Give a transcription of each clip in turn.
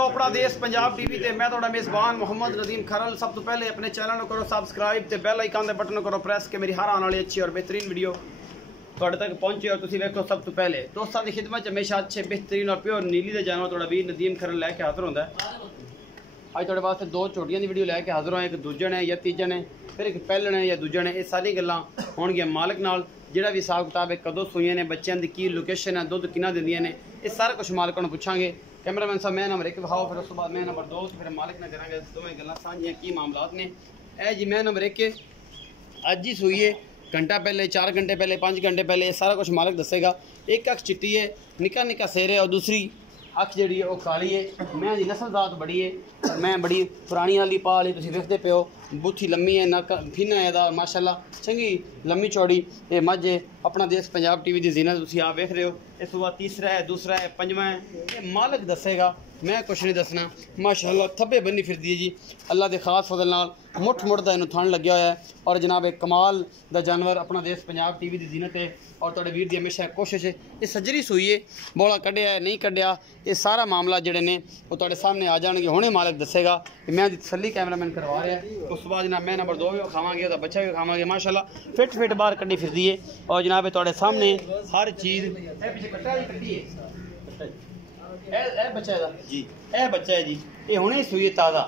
हो अपना देश पंजाब टीवी ते मैं थोड़ा मेज़बान मोहम्मद नदीम खरल। सब तो पहले अपने चैनल करो सब्सक्राइब ते बेल आइकन दे बटन करो प्रेस के मेरी हर आने वाली अच्छी और बेहतरीन वीडियो थोड़े तक पहुंचे और तुम देखो। सब तो पहले दोस्तों की खिदमत हमेशा अच्छे बेहतरीन और प्योर नीली दे जानवर थोड़ा वीर नदीम खरल लैके हाजिर होंदा है। अज थोड़े वास्ते दो छोटियां दी वीडियो लैके हाजिर होए, एक दूजन है या तीजन है, फिर एक पहलन है या दूजन है। ये सारी गल्लां होणगियां मालिक नाल जिहड़ा भी हिसाब किताब है, कदों सूईयां ने, बच्चों की की लोकेशन है, दुध किन्ना दिंदियां ने, ये सारा कुछ मालिकों को पुछांगे। कैमरामैन साहब मैं नंबर 1 विखाओ, फिर उस बाद मैं नंबर 2, फिर मालिक ने करांगे दोवें गल्लां सांझियां की मामलात ने। ए जी मैं नंबर 1 अज ही सूई है, घंटा पहले, 4 घंटे पहले, 5 घंटे पहले, ये सारा कुछ मालिक दसेगा। एक अख चिट्टी है, निक्का निक्का सिर है और दूसरी अख जी है वो काली है। मैं दी नस्ल जात बड़ी है और मैं बड़ी पुरानी वाली पाल है, तुम देखते पे हो। बुथी लम्मी है, नक फिना है माशाल्लाह, चंगी लम्मी चौड़ी ये मझ है। अपना देश पंजाब टीवी की जीनत तुम आप देख रहे हो। इस बाद तीसरा है, दूसरा है, पंजवा है, ये मालिक दसेगा, मैं कुछ नहीं दसना। माशाल्लाह थब्बे बनी फिरदी है जी, अल्लाह के खास फजल नाल मुठ मुठ का इनू थन लग्या होया है। और जनाब एक कमाल का जानवर अपना देश पंजाब टीवी की जीनत है और तुहाडे वीर की हमेशा कोशिश है। ये सजरी सूई है, बोला कढ़िया है नहीं कढ़िया, ये सारा मामला जिहड़े ने वो तुहाडे सामने आ जाएंगे, हुणे मालिक दसेगा। मैं तसल्ली कैमरामैन करवा रहा है। उस बाद जनाब मैं नंबर 2 भी खावांगे, उसका बच्चा भी खावांगे। माशाल्लाह फिट फिट बाहर कड्डी फिरदी है और जनाब तुहाडे सामने हर चीज़ बच्चा है जी, यह बच्चा है जी, ये हुणे सूई है ताज़ा।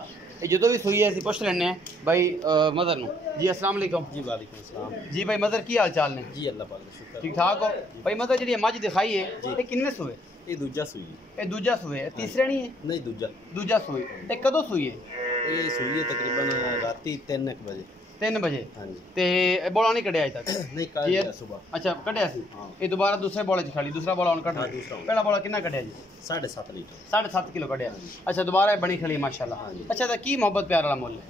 जो भी सूई है असीं पुछ लैने भाई मदर नूं जी। अस्सलाम वालेकुम जी। वालेकुम अस्सलाम जी। भाई मदर की हाल चाल ने जी? अल्लाह पाक दा शुक्र, ठीक ठाक हो भाई। मदर जी मझ दिखाई है ये किन्ने सूए? ये दूजा सूई है। ये दूजा सूए है, तीसरे नहीं है? नहीं दूजा सूई। ये कदों सूई है? ये सूई है तकरीबन राती 3 बजे। 3 बजे हाँ जी। ते बोला नहीं कढ़िया अज तक? नहीं कढ़िया सुबह। अच्छा कढ़िया सी। ये दोबारा दूसरे बोले च खड़ी, दूसरा बोला कढ़ पहला बोला कितना कढ़िया जी? 7.5 लीटर, 7.5 किलो कढ़िया। अच्छा दोबारा बनी खड़ी माशाल्लाह। अच्छा तो की मोहब्बत प्यार वाला मुल है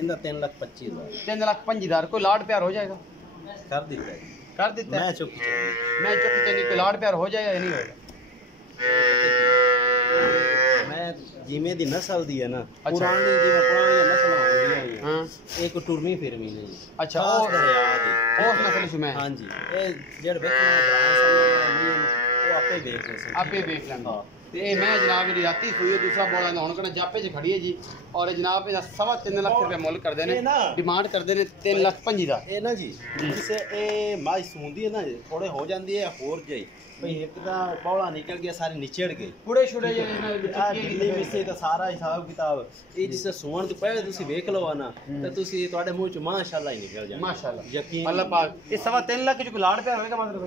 इनका? 3,25,000। 3,25,000। कोई लाड प्यार हो जाएगा? कर देता है। मैं चुप चंगी कोई लाड प्यार हो जाएगा या नहीं होगा? मैं जिमें दी नस्ल दी है ना, पुरानी नस्ल एक टुरमी फिरमी ने। अच्छा और नस्ल से मैं हाँ जी, ये जेड़ बेचना वो आपे देख लेंगे। ते मैं जनाब मेरी राती सूई, दूसरा बोला हुण कना जापे च खड़ी है जी। और जनाब 3.25 लाख रुपये मुल करते हैं, डिमांड करते हैं 3,25,000 दा। ये ना जी जिससे ये माई सूंदी है ना थोड़े हो जाती है होर जाई भाई, एक दा बौला निकल गया, सारी निचड़ गई कुड़े छुड़े मिसे तो सारा हिसाब किताब ये जिससे सूण तो पहले तुसी वेख लो ना तो तुसी तुहाडे मुंह च माशाल्लाह ही निकल जाए। माशाल्लाह यकीन अल्लाह पाक। ये 3.25 लाख जो लाड़ प्यार होएगा मतलब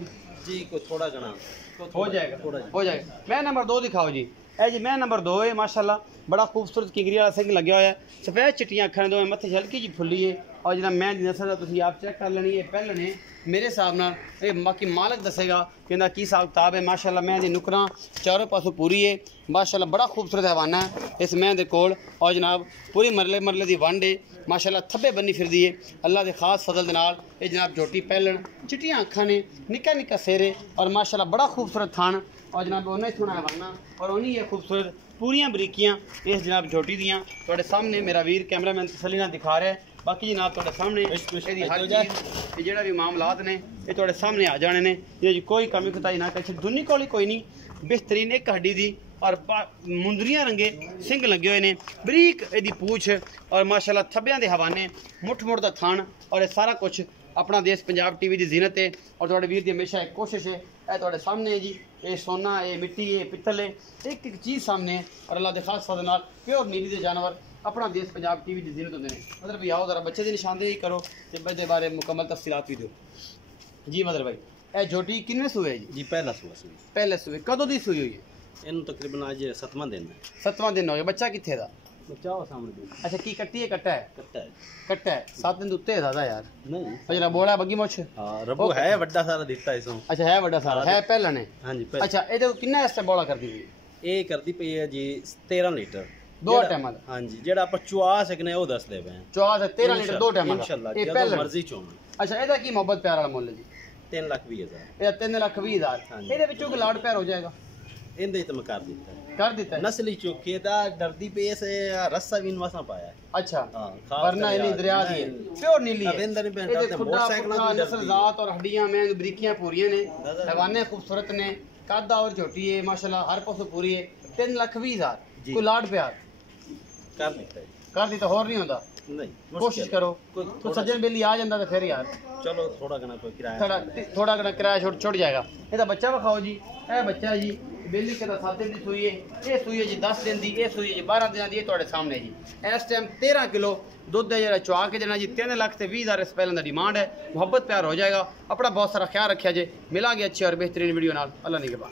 जी को थोड़ा घना तो हो जाएगा, हो जाएगा। मैं नंबर 2 दिखाओ जी। ए जी मैं नंबर 2 है माशाल्लाह, बड़ा खूबसूरत किंगरी वाला सिंह लग्या होया है, सफेद चिट्टियां अखां दो, मत्थे हल्की जी फुल्ली है। और जनाब मैं नस्ल दा तुसीं आप चेक कर लेनी है। पहले ने मेरे हिसाब नाल ये बाकी मालिक दसेगा कि इहदा की हिसाब किताब है। माशाल्लाह मैं दी नुकरां चारों पासों पूरी है माशाल्लाह, बड़ा खूबसूरत हैवाना है इस मैं दे कोल। और जनाब पूरी मरले दी वंड है माशाल्लाह, थब्बे बनी फिरदी है अल्लाह के खास फजल दे नाल। ये जनाब झोटी पहलन, चिट्टियां अखां ने, निक्का निक्का सिर है और माशाल्लाह बड़ा खूबसूरत थान। और जनाब उन्हें सोना हैवाना और उन्हीं ये खूबसूरत पूरियां बरीकियां इस जनाब झोटी दियां तुहाडे सामने मेरा वीर कैमरामैन तसल्ली नाल दिखा रहा है। बाकी जनाब तुहाडे सामने ये जेड़ा भी मामलात ने ये तुहाडे सामने आ जाने ने। ये कोई कमी कुताई ना कर, दुनी कोली कोई नहीं, बेहतरीन एक हड्डी दी और मुंदरियां रंगे सिंग लगे हुए ने, बरीक एदी पूछ और माशाल्लाह थब्बियां दे हवाने, मुठ मुठ दा थान। और ये सारा कुछ अपना देश पंजाब टीवी की जीनत है और तुहाडे वीर की हमेशा एक कोशिश है। यह तुहाडे सामने है जी, ये सोना, ये मिट्टी, ये पित्तल है, एक एक चीज़ सामने है। और अल्लाह के खास फजल नाल प्योर नीली के जानवर अपना देश पंजाब टीवी की जीनत होंगे। मतलब भी आओ जरा बच्चे की निशानदेही करो ते बच्चे बारे मुकम्मल तफसीलात भी दो जी। मतलब भाई यह झोटी किन्ने सूए है जी? पहला सूआ। पहले सूए कदों दी सूई हुई है? इनू तकरीबन आज 7वां दिन है। 7वां दिन हो गया। बच्चा कित्थे दा? बच्चा वो सामने। अच्छा की कट्टी है कट्टा है? कट्टा है। 7 दिन उत्ते ज़्यादा यार नहीं। अच्छा बोला बगी मुछ हां रब्बू है बड़ा सारा दिता इसो। अच्छा है बड़ा सारा है पहला ने हाँ जी। अच्छा ए किन्ना इस बोला करदी पई? ये करदी पई है जी 13 लीटर 2 टाइम दा। हाँ जी जेड़ा आप चुआ सकने वो दस दे पे चुआ से 13 लीटर 2 टाइम इंशाल्लाह जब मर्जी चोन। अच्छा एदा की मोहब्बत प्यार वाला मुल है जी? 3,20,000। ये 3,20,000 एदे विचों कोई लाड प्यार हो जाएगा? इंदे तो मैं कर देता है नस्ली चौके दा डरदी पे से रस्सा भी इनवासा पाया। अच्छा हां वरना इनी दरिया दी प्योर नीली है। ये मोटरसाइकिल की नस्ल जात और हड्डियां में बरीकियां पूरियां ने, हैवाने खूबसूरत ने, कद और छोटी है माशाल्लाह, हर पासों पूरी है। 3,20,000 कोई लाड प्यार कर दी तो होर नहीं होता नहीं कोशिश करो कोई सज्जन बेली आ जाता तो फिर यार चलो थोड़ा घना कोई किराया थोड़ा घना किराया छुट जाएगा। ये बच्चा विखाओ जी, ए बच्चा जी बेली के 7 दिन की सूई है, ये सूई है जी 10 दिन की, ये सूई है जी 12 दिन की, ये तुहाडे सामने जी इस टाइम 13 किलो दुध है जो चुआ के देना जी। 3 लाख से 20,000 इस पहले का डिमांड है। मुहब्बत प्यार हो जाएगा। अपना बहुत सारा ख्याल रखा जे। मिलांगे अच्छी और बेहतरीन वीडियो नाल। अल्लाह ने के बाद।